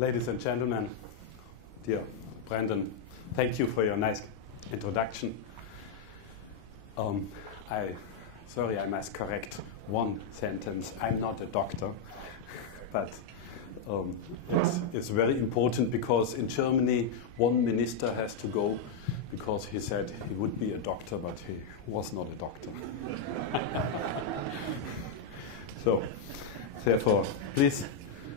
Ladies and gentlemen, dear Brandon, thank you for your nice introduction. Sorry, I must correct one sentence. I'm not a doctor, but it's very important because in Germany one minister has to go because he said he would be a doctor, but he was not a doctor. So, therefore, please,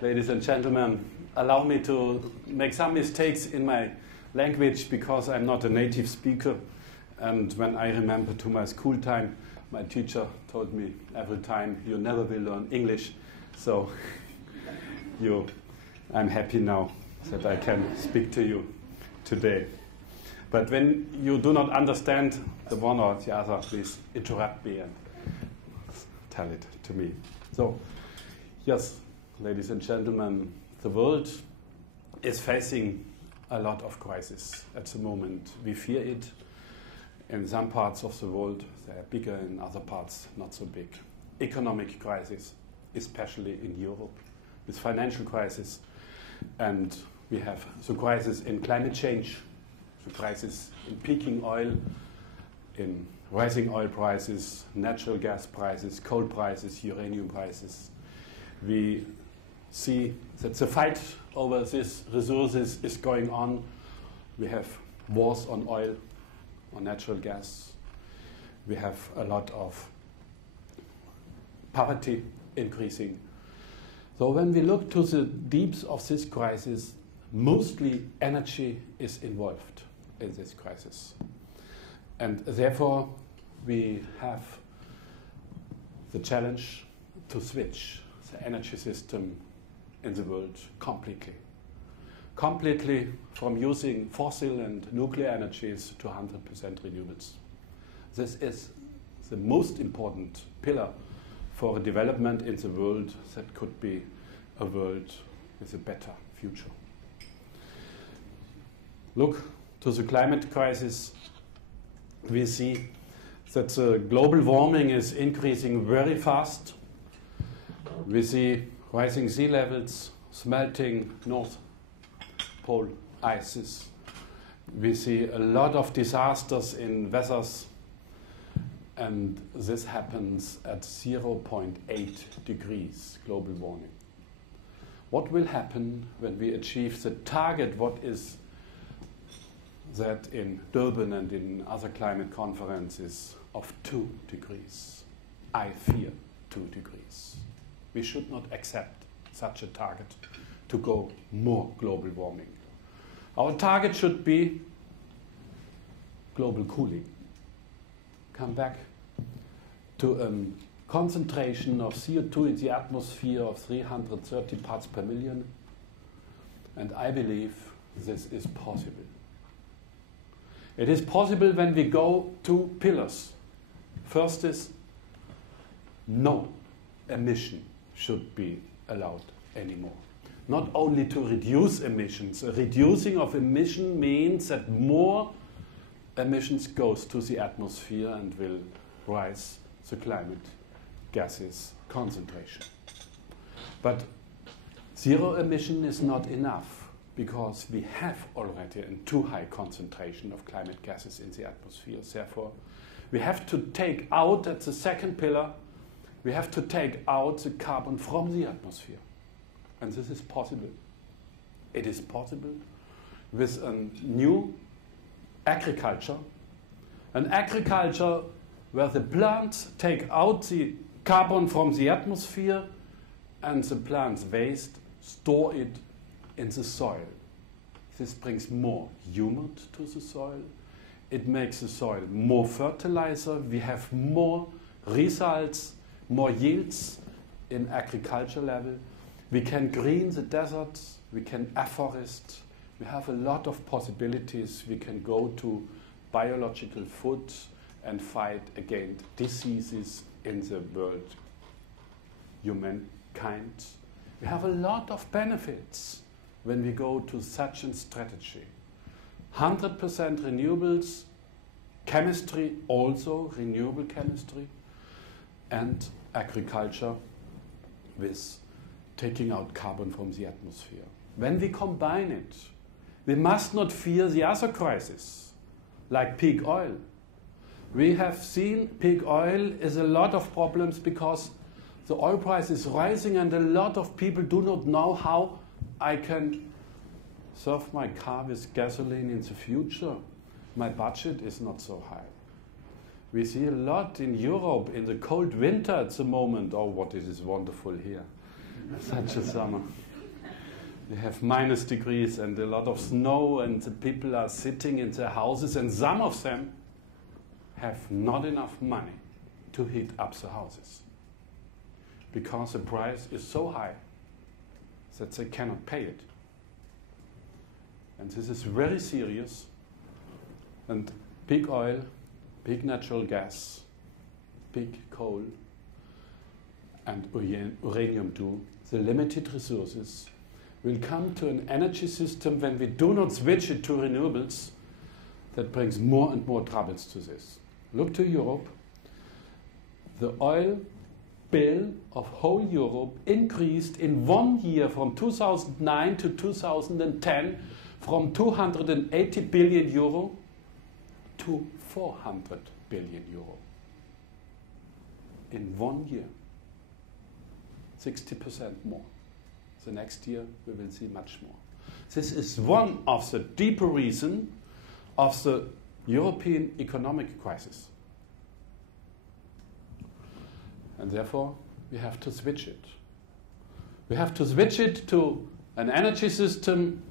ladies and gentlemen, allow me to make some mistakes in my language because I'm not a native speaker. And when I remember to my school time, my teacher told me every time, you never will learn English. So I'm happy now that I can speak to you today. But when you do not understand the one or the other, please interrupt me and tell it to me. So, yes, ladies and gentlemen, the world is facing a lot of crises at the moment. We fear it. In some parts of the world, they are bigger, in other parts, not so big. Economic crisis, especially in Europe, with financial crisis. And we have the crisis in climate change, the crisis in peaking oil, in rising oil prices, natural gas prices, coal prices, uranium prices. We see that the fight over these resources is going on. We have wars on oil, on natural gas. We have a lot of poverty increasing. So when we look to the deeps of this crisis, mostly energy is involved in this crisis. And therefore, we have the challenge to switch the energy system in the world completely. Completely from using fossil and nuclear energies to 100% renewables. This is the most important pillar for development in the world that could be a world with a better future. Look to the climate crisis. We see that the global warming is increasing very fast. We see rising sea levels, smelting North Pole ices. We see a lot of disasters in weathers, and this happens at 0.8 degrees global warming. What will happen when we achieve the target? What is that in Durban and in other climate conferences of 2 degrees? I fear 2 degrees. We should not accept such a target to go more global warming. Our target should be global cooling. Come back to a concentration of CO2 in the atmosphere of 330 parts per million. And I believe this is possible. It is possible when we go to pillars. First is no emission should be allowed anymore. Not only to reduce emissions. Reducing of emission means that more emissions goes to the atmosphere and will rise the climate gases concentration. But zero emission is not enough because we have already a too high concentration of climate gases in the atmosphere. Therefore, we have to take out, at the second pillar, we have to take out the carbon from the atmosphere. And this is possible. It is possible with a new agriculture. An agriculture where the plants take out the carbon from the atmosphere and the plant's waste store it in the soil. This brings more humus to the soil. It makes the soil more fertilizer. We have more results, more yields in agriculture level. We can green the deserts, we can afforest, we have a lot of possibilities. We can go to biological food and fight against diseases in the world, humankind. We have a lot of benefits when we go to such a strategy. 100% renewables, chemistry also, renewable chemistry, and agriculture with taking out carbon from the atmosphere. when we combine it, we must not fear the other crisis, like peak oil. We have seen peak oil is a lot of problems because the oil price is rising and a lot of people do not know how I can serve my car with gasoline in the future. My budget is not so high. We see a lot in Europe in the cold winter at the moment. Oh, what is this wonderful here. Such a summer. We have minus degrees and a lot of snow and the people are sitting in their houses and some of them have not enough money to heat up the houses because the price is so high that they cannot pay it. And this is very serious. And peak oil, peak natural gas, peak coal, and uranium too, the limited resources, will come to an energy system when we do not switch it to renewables that brings more and more troubles to this. Look to Europe. The oil bill of whole Europe increased in 1 year from 2009 to 2010 from 280 billion euro to 400 billion euro. In 1 year. 60% more. The next year we will see much more. This is one of the deeper reasons of the European economic crisis. And therefore we have to switch it. We have to switch it to an energy system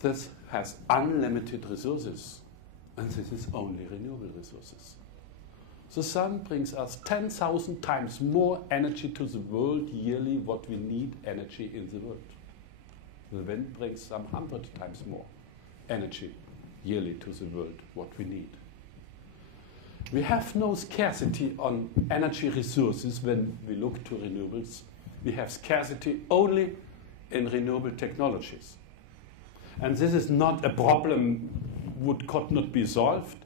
that has unlimited resources. And this is only renewable resources. The sun brings us 10,000 times more energy to the world yearly what we need energy in the world. The wind brings some 100 times more energy yearly to the world what we need. We have no scarcity on energy resources when we look to renewables. We have scarcity only in renewable technologies. And this is not a problem which could not be solved.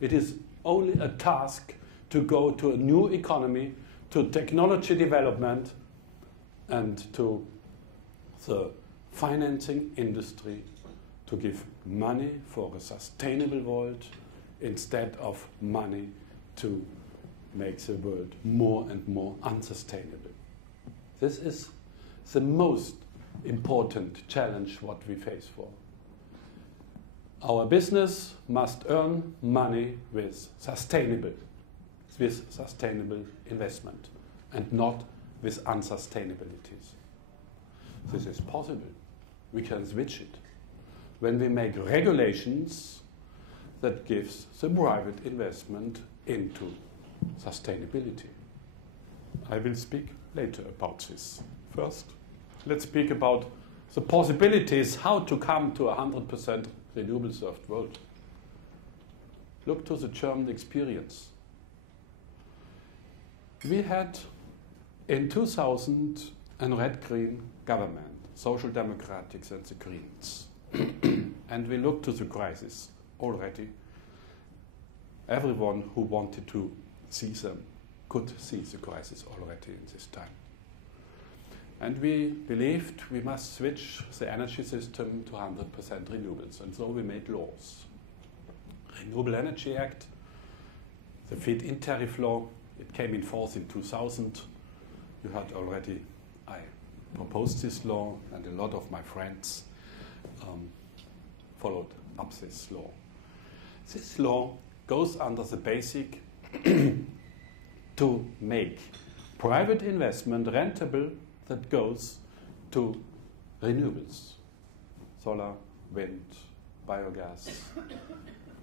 It is only a task to go to a new economy, to technology development, and to the financing industry to give money for a sustainable world instead of money to make the world more and more unsustainable. This is the most important challenge what we face for. Our business must earn money with sustainable investment and not with unsustainabilities. This is possible. We can switch it when we make regulations that gives the private investment into sustainability. I will speak later about this. First, let's speak about the possibilities how to come to a 100% renewable served world. Look to the German experience. We had in 2000 a red-green government, Social Democrats and the Greens. And we looked to the crisis already. Everyone who wanted to see them could see the crisis already in this time. And we believed we must switch the energy system to 100% renewables. And so we made laws. Renewable Energy Act, the feed-in tariff law, it came in force in 2000. You heard already, I proposed this law, and a lot of my friends followed up this law. This law goes under the basic to make private investment rentable that goes to renewables, solar, wind, biogas,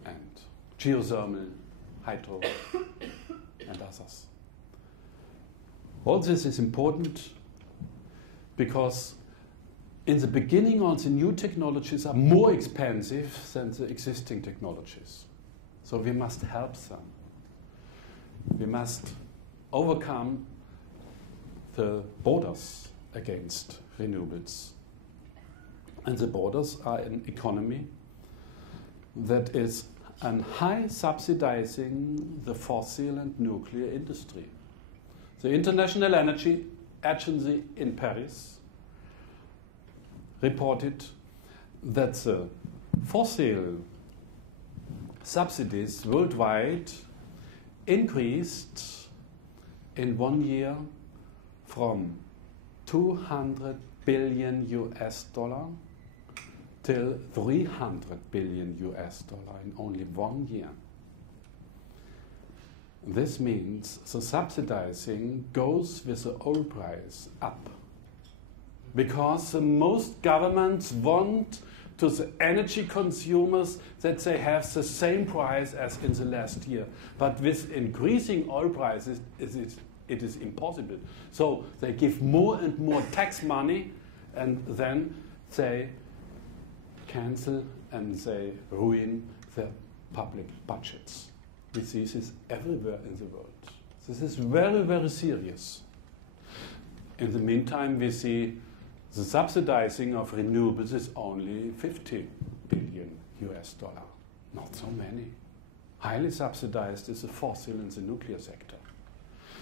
and geothermal, hydro, and others. All this is important because in the beginning all the new technologies are more expensive than the existing technologies. So we must help them. We must overcome the borders against renewables. And the borders are an economy that is high subsidizing the fossil and nuclear industry. The International Energy Agency in Paris reported that the fossil subsidies worldwide increased in 1 year from 200 billion US dollar till 300 billion US dollar in only 1 year. This means the subsidizing goes with the oil price up, because the most governments want to the energy consumers that they have the same price as in the last year. But with increasing oil prices, it is impossible. So they give more and more tax money, and then they cancel and they ruin their public budgets. We see this everywhere in the world. This is very, very serious. In the meantime, we see the subsidizing of renewables is only 50 billion US dollar. Not so many. Highly subsidized is the fossil and the nuclear sector.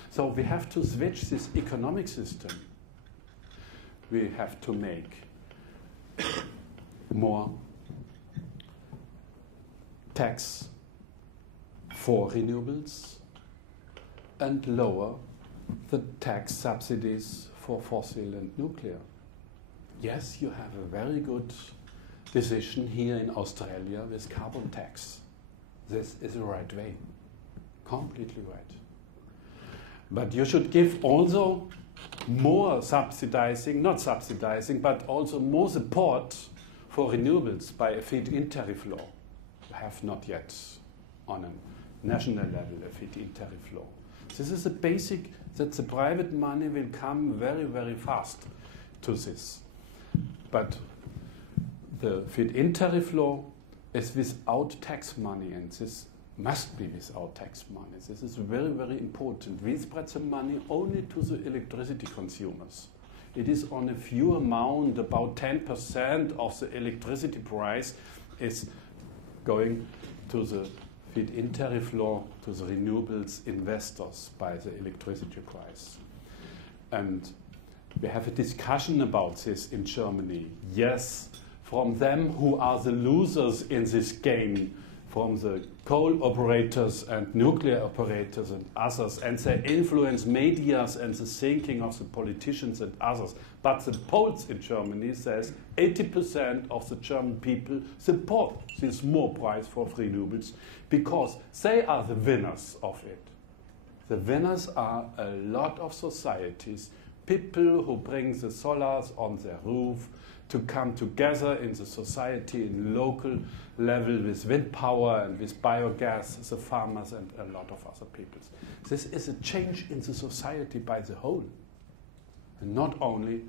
So we have to switch this economic system. We have to make more tax for renewables and lower the tax subsidies for fossil and nuclear. Yes, you have a very good decision here in Australia with carbon tax. This is the right way. Completely right. But you should give also more subsidizing, not subsidizing, but also more support for renewables by a feed-in tariff law. You have not yet on a national level a feed-in tariff law. This is a basic, that the private money will come very, very fast to this. But the feed-in tariff law is without tax money, and this must be without tax money. This is very, very important. We spread the money only to the electricity consumers. It is on a few amount, about 10% of the electricity price is going to the feed-in tariff law, to the renewables investors by the electricity price. And we have a discussion about this in Germany. Yes, from them who are the losers in this game, from the coal operators and nuclear operators and others, and they influence medias and the thinking of the politicians and others. But the polls in Germany says 80% of the German people support this more price for renewables because they are the winners of it. The winners are a lot of societies, people who bring the solars on their roof, to come together in the society in local level with wind power and with biogas, the farmers and a lot of other peoples. This is a change in the society by the whole. And not only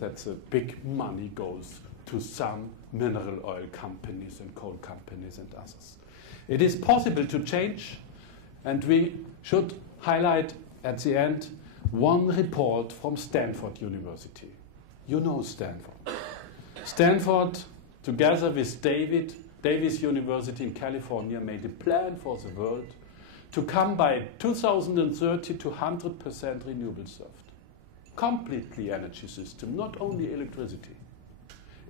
that the big money goes to some mineral oil companies and coal companies and others. It is possible to change, and we should highlight at the end one report from Stanford University. You know Stanford. Stanford, together with Davis University in California, made a plan for the world to come by 2030 to 100% renewable served. Completely energy system, not only electricity.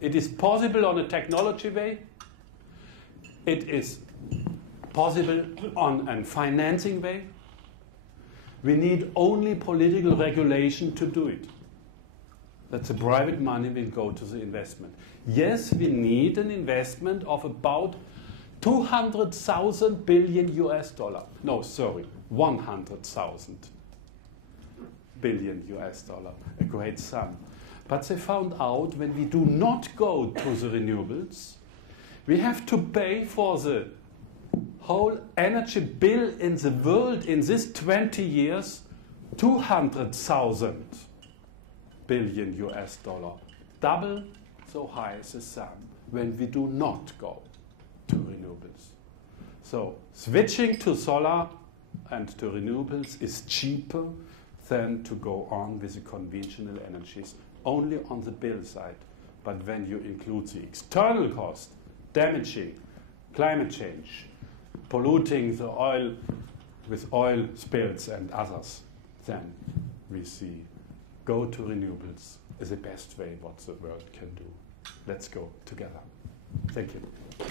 It is possible on a technology way. It is possible on a financing way. We need only political regulation to do it. That the private money will go to the investment. Yes, we need an investment of about 200,000 billion US dollar. No, sorry, 100,000 billion US dollar, a great sum. But they found out when we do not go to the renewables, we have to pay for the whole energy bill in the world in this 20 years, 200,000 billion US dollar. Double so high as the sum when we do not go to renewables. So switching to solar and to renewables is cheaper than to go on with the conventional energies, only on the bill side. But when you include the external cost, damaging climate change, polluting the oil with oil spills and others, then we see go to renewables is the best way what the world can do. Let's go together. Thank you.